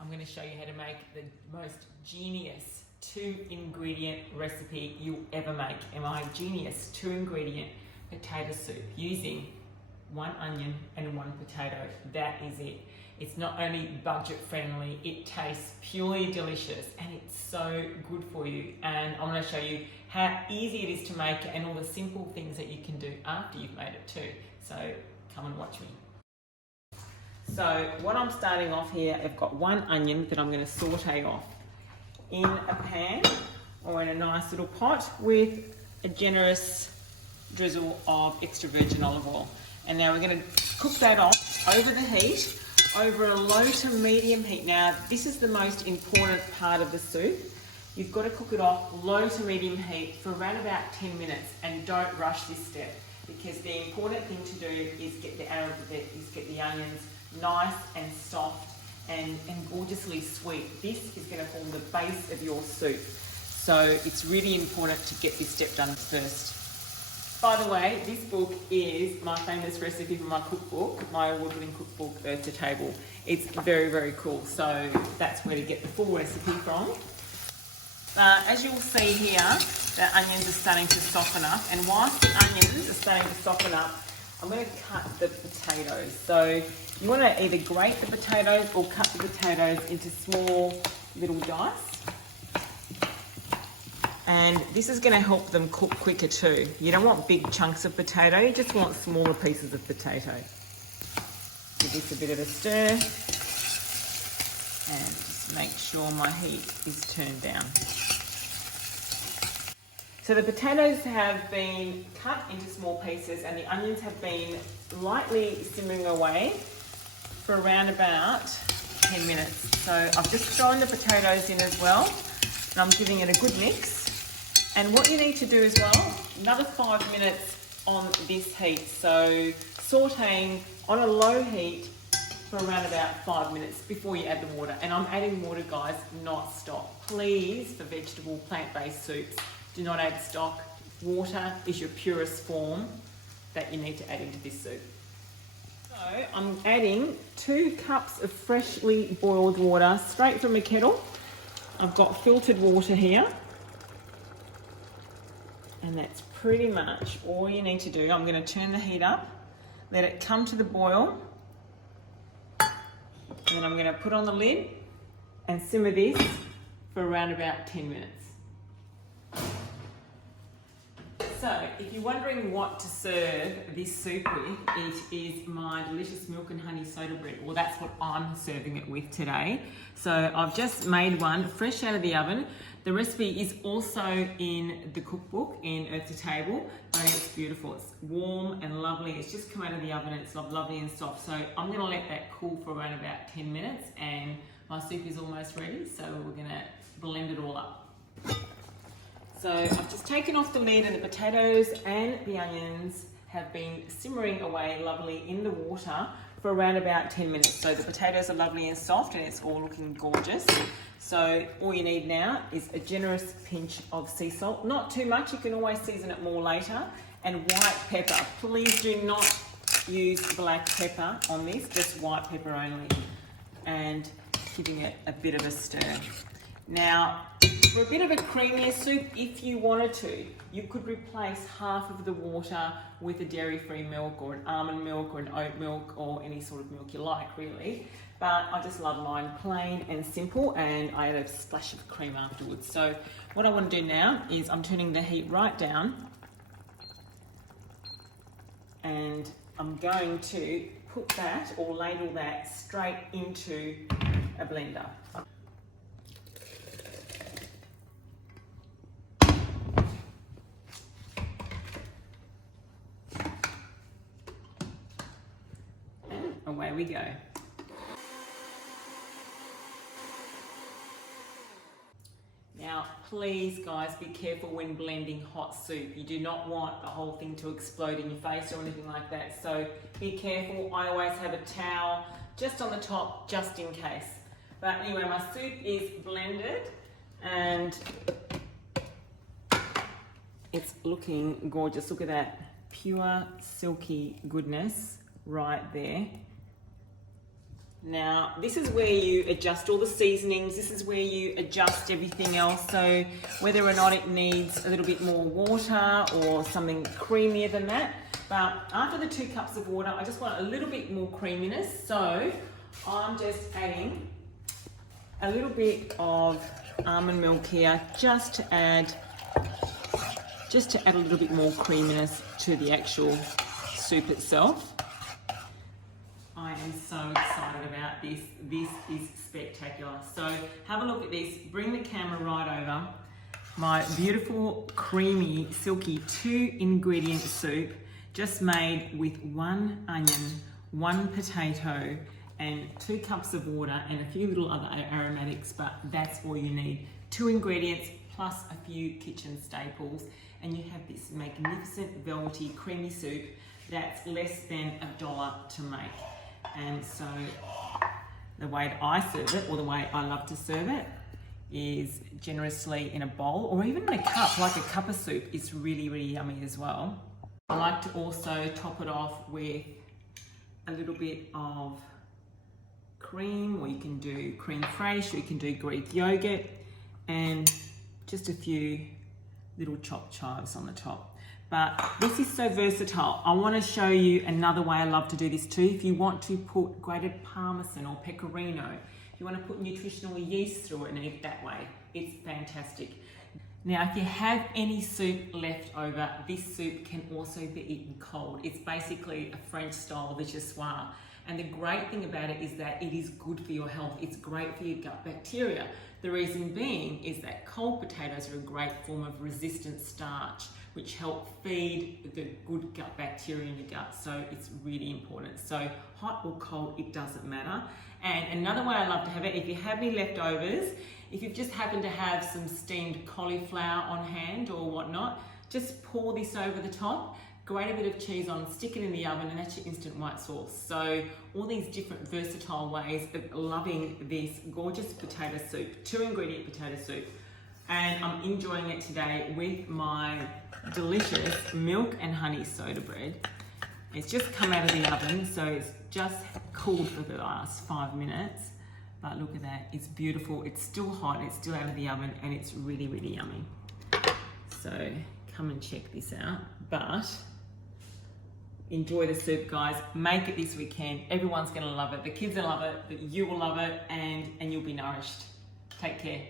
I'm going to show you how to make the most genius 2-ingredient recipe you'll ever make. Am I genius? 2-ingredient potato soup using 1 onion and 1 potato. That is it. It's not only budget friendly, it tastes purely delicious and it's so good for you. And I'm going to show you how easy it is to make and all the simple things that you can do after you've made it too. So come and watch me. So what I'm starting off here, I've got 1 onion that I'm going to saute off in a pan or in a nice little pot with a generous drizzle of extra virgin olive oil. And now we're going to cook that off over the heat, over a low to medium heat. Now this is the most important part of the soup. You've got to cook it off low to medium heat for around about 10 minutes and don't rush this step, because the important thing to do is get the onions nice and soft and gorgeously sweet. This is going to form the base of your soup. So it's really important to get this step done first. By the way, this book is my famous recipe from my cookbook, my award-winning cookbook, Earth to Table. It's very, very cool. So that's where to get the full recipe from. As you'll see here, the onions are starting to soften up. And whilst the onions are starting to soften up, I'm going to cut the potatoes. So you want to either grate the potatoes or cut the potatoes into small little dice. And this is going to help them cook quicker too. You don't want big chunks of potato, you just want smaller pieces of potato. Give this a bit of a stir and just make sure my heat is turned down. So the potatoes have been cut into small pieces and the onions have been lightly simmering away for around about 10 minutes. So I've just thrown the potatoes in as well and I'm giving it a good mix. And what you need to do as well, another 5 minutes on this heat. So sauteing on a low heat for around about 5 minutes before you add the water. And I'm adding water, guys, not stock. Please, for vegetable, plant-based soups, do not add stock. Water is your purest form that you need to add into this soup. So I'm adding 2 cups of freshly boiled water straight from a kettle. I've got filtered water here. And that's pretty much all you need to do. I'm going to turn the heat up, let it come to the boil, and then I'm going to put on the lid and simmer this for around about 10 minutes. So, if you're wondering what to serve this soup with, it is my delicious milk and honey soda bread. Well, that's what I'm serving it with today. So I've just made one fresh out of the oven. The recipe is also in the cookbook in Earth to Table, but it's beautiful. It's warm and lovely. It's just come out of the oven. It's lovely and soft. So I'm going to let that cool for around about 10 minutes and my soup is almost ready. So we're going to blend it all up. So I've just taken off the lid and the potatoes and the onions have been simmering away lovely in the water for around about 10 minutes. So the potatoes are lovely and soft and it's all looking gorgeous. So all you need now is a generous pinch of sea salt. Not too much, you can always season it more later. And white pepper. Please do not use black pepper on this, just white pepper only. And giving it a bit of a stir. Now, for a bit of a creamier soup, if you wanted to, you could replace half of the water with a dairy-free milk or an almond milk or an oat milk or any sort of milk you like, really. But I just love mine plain and simple, and I add a splash of cream afterwards. So what I want to do now is I'm turning the heat right down and I'm going to put that or ladle that straight into a blender. Away we go. Now, please guys, be careful when blending hot soup. You do not want the whole thing to explode in your face or anything like that. So be careful. I always have a towel just on the top, just in case. But anyway, my soup is blended and it's looking gorgeous. Look at that pure silky goodness right there. Now, this is where you adjust all the seasonings. This is where you adjust everything else. So whether or not it needs a little bit more water or something creamier than that. But after the 2 cups of water, I just want a little bit more creaminess. So I'm just adding a little bit of almond milk here just to add a little bit more creaminess to the actual soup itself. I am so excited about this. This is spectacular. So have a look at this. Bring the camera right over. My beautiful, creamy, silky 2-ingredient soup just made with 1 onion, 1 potato, and 2 cups of water and a few little other aromatics, but that's all you need. 2 ingredients plus a few kitchen staples, and you have this magnificent, velvety, creamy soup that's less than $1 to make. And so the way that I serve it, or the way I love to serve it, is generously in a bowl or even in a cup, like a cup of soup. It's really, really yummy as well. I like to also top it off with a little bit of cream, or you can do creme fraiche, or you can do Greek yogurt, and just a few little chopped chives on the top. But this is so versatile. I want to show you another way I love to do this too. If you want to put grated parmesan or pecorino, if you want to put nutritional yeast through it and eat it that way, it's fantastic. Now, if you have any soup left over, this soup can also be eaten cold. It's basically a French style vichyssoise. And the great thing about it is that it is good for your health. It's great for your gut bacteria. The reason being is that cold potatoes are a great form of resistant starch, which help feed the good gut bacteria in your gut. So it's really important. So hot or cold, it doesn't matter. And another way I love to have it, if you have any leftovers, if you've just happened to have some steamed cauliflower on hand or whatnot, just pour this over the top, grate a bit of cheese on, stick it in the oven, and that's your instant white sauce. So all these different versatile ways of loving this gorgeous potato soup, 2-ingredient potato soup. And I'm enjoying it today with my delicious milk and honey soda bread. It's just come out of the oven, so it's just cooled for the last 5 minutes. But look at that, it's beautiful. It's still hot, it's still out of the oven, and it's really, really yummy. So come and check this out. But enjoy the soup, guys. Make it this weekend. Everyone's gonna love it. The kids will love it, but you will love it, and you'll be nourished. Take care.